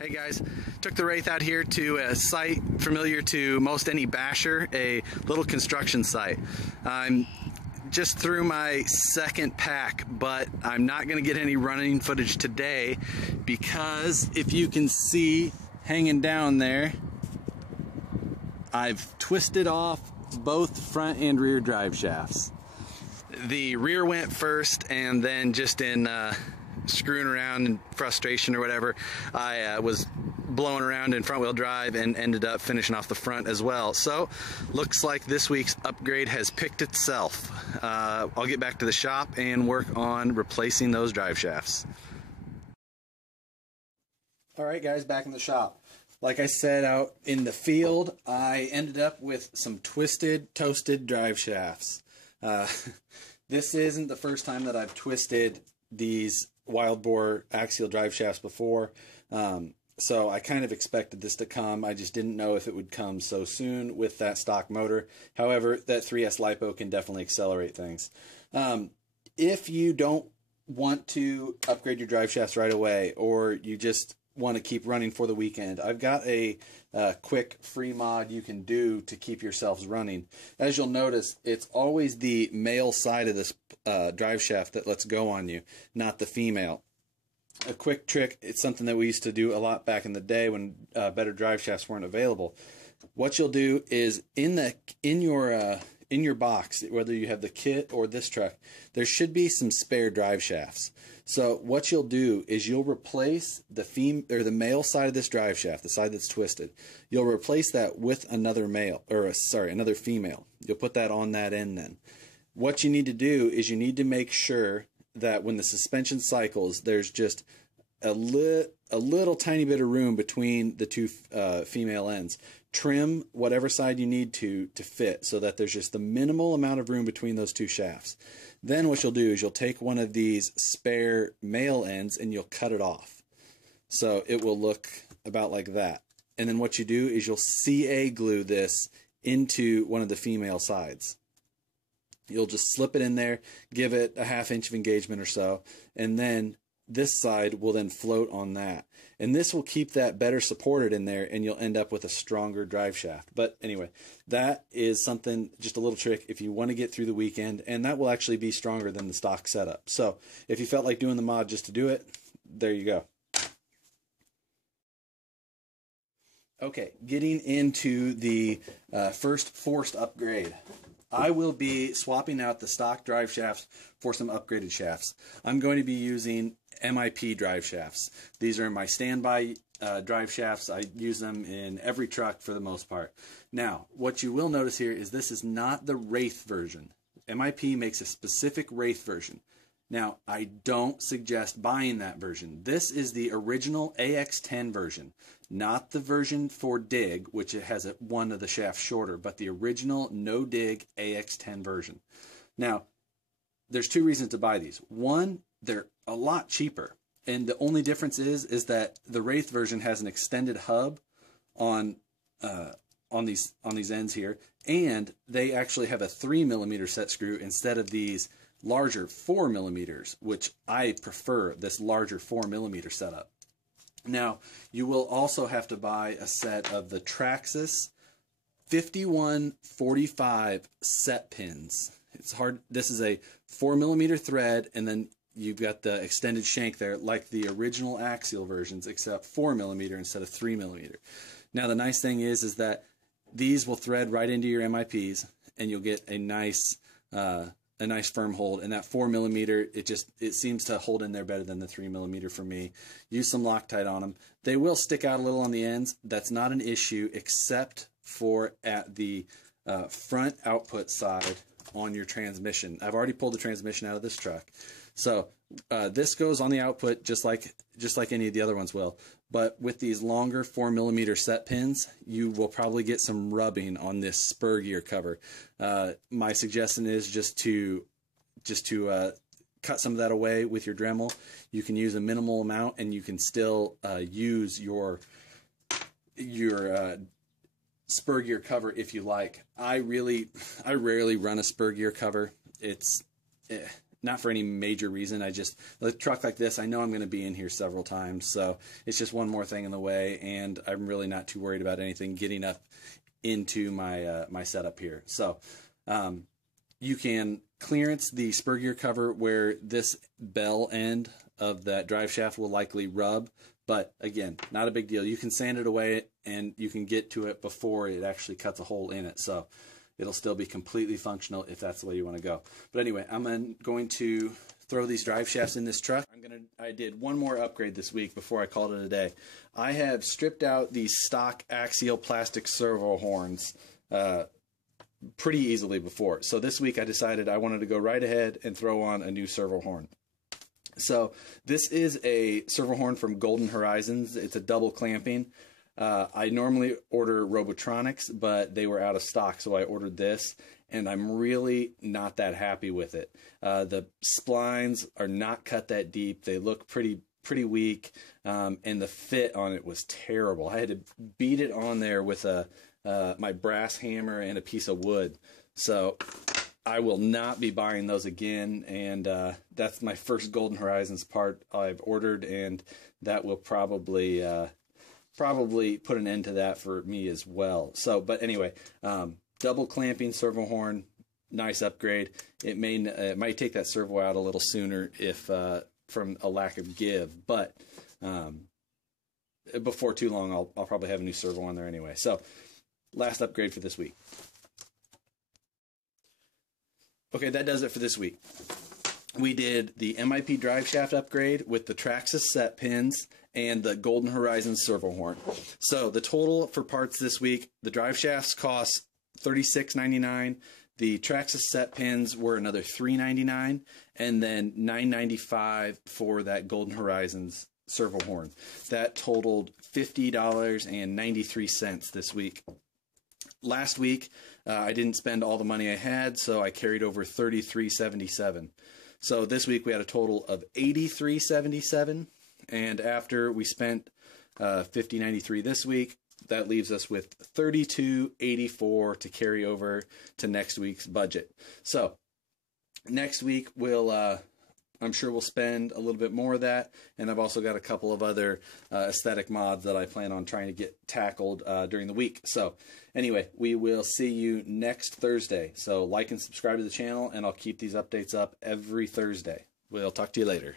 Hey guys, took the Wraith out here to a site familiar to most any basher, a little construction site. I'm just through my second pack, but I'm not going to get any running footage today because if you can see hanging down there, I've twisted off both front and rear drive shafts. The rear went first, and then just in screwing around in frustration or whatever, I was blowing around in front wheel drive and ended up finishing off the front as well. So looks like this week's upgrade has picked itself. I'll get back to the shop and work on replacing those drive shafts. Alright guys, back in the shop. Like I said, out in the field, I ended up with some twisted, toasted drive shafts. This isn't the first time that I've twisted these wild bore axial drive shafts before, so I kind of expected this to come. I just didn't know if it would come so soon with that stock motor. However, that 3S LiPo can definitely accelerate things. If you don't want to upgrade your drive shafts right away, or you just want to keep running for the weekend, I've got a quick free mod you can do to keep yourselves running. As you'll notice, it's always the male side of this drive shaft that lets go on you, not the female. A quick trick, it's something that we used to do a lot back in the day when better drive shafts weren't available. What you'll do is in your box, whether you have the kit or this truck, there should be some spare drive shafts. So what you'll do is you'll replace the male side of this drive shaft, the side that's twisted. You'll replace that with another another female. You'll put that on that end then. What you need to do is you need to make sure that when the suspension cycles, there's just a little tiny bit of room between the two female ends. Trim whatever side you need to fit so that there's just the minimal amount of room between those two shafts. Then what you'll do is you'll take one of these spare male ends and you'll cut it off. So it will look about like that. And then what you do is you'll CA glue this into one of the female sides. You'll just slip it in there, give it a 1/2 inch of engagement or so, and then this side will then float on that. And this will keep that better supported in there, and you'll end up with a stronger drive shaft. But anyway, that is something, just a little trick if you want to get through the weekend, and that will actually be stronger than the stock setup. So if you felt like doing the mod just to do it, there you go. Okay, getting into the first forced upgrade. I will be swapping out the stock drive shafts for some upgraded shafts. I'm going to be using MIP drive shafts. These are my standby drive shafts. I use them in every truck for the most part. Now, what you will notice here is this is not the Wraith version. MIP makes a specific Wraith version. Now, I don't suggest buying that version. This is the original AX10 version, not the version for dig, which it has one of the shafts shorter, but the original no dig AX10 version. Now, there's two reasons to buy these. One, they're a lot cheaper, and the only difference is that the Wraith version has an extended hub on these ends here, and they actually have a 3mm set screw instead of these larger 4mm, which I prefer this larger 4mm setup. Now, you will also have to buy a set of the Traxxas 5145 set pins. It's hard. This is a 4mm thread, and then you've got the extended shank there, like the original Axial versions, except 4mm instead of 3mm. Now, the nice thing is that these will thread right into your MIPs, and you'll get a nice firm hold. And that 4mm, it seems to hold in there better than the 3mm for me. Use some Loctite on them. They will stick out a little on the ends. That's not an issue, except for at the front output side on your transmission. I've already pulled the transmission out of this truck, so this goes on the output just like any of the other ones will. But with these longer 4mm set pins, you will probably get some rubbing on this spur gear cover. My suggestion is just to cut some of that away with your Dremel. You can use a minimal amount, and you can still use your spur gear cover if you like. I rarely run a spur gear cover. not for any major reason. I just, a truck like this, I know I'm going to be in here several times, so it's just one more thing in the way, and I'm really not too worried about anything getting up into my my setup here. So you can clearance the spur gear cover where this bell end of that drive shaft will likely rub, but again, not a big deal. You can sand it away and you can get to it before it actually cuts a hole in it, so it'll still be completely functional if that's the way you want to go. But anyway, I'm going to throw these drive shafts in this truck. I did one more upgrade this week before I called it a day. I have stripped out these stock Axial plastic servo horns pretty easily before. So this week I decided I wanted to go right ahead and throw on a new servo horn. So this is a servo horn from Golden Horizons. It's a double clamping. I normally order Robotronics, but they were out of stock, so I ordered this, and I'm really not that happy with it. The splines are not cut that deep. They look pretty weak, and the fit on it was terrible. I had to beat it on there with my brass hammer and a piece of wood. So I will not be buying those again, and that's my first Golden Horizons part I've ordered, and that will probably put an end to that for me as well. So, but anyway, double clamping servo horn, nice upgrade. It might take that servo out a little sooner if from a lack of give, but before too long, I'll probably have a new servo on there anyway. So, last upgrade for this week. Okay, that does it for this week. We did the MIP drive shaft upgrade with the Traxxas set pins and the Golden Horizons servo horn. So the total for parts this week, the drive shafts cost $36.99. The Traxxas set pins were another $3.99, and then $9.95 for that Golden Horizons servo horn. That totaled $50.93 this week. Last week, I didn't spend all the money I had, so I carried over $33.77. So this week we had a total of $83.77, and after we spent $50.93 this week, that leaves us with $32.84 to carry over to next week's budget. So next week I'm sure we'll spend a little bit more of that, and I've also got a couple of other aesthetic mods that I plan on trying to get tackled during the week. So anyway, we will see you next Thursday. So like and subscribe to the channel, and I'll keep these updates up every Thursday. We'll talk to you later.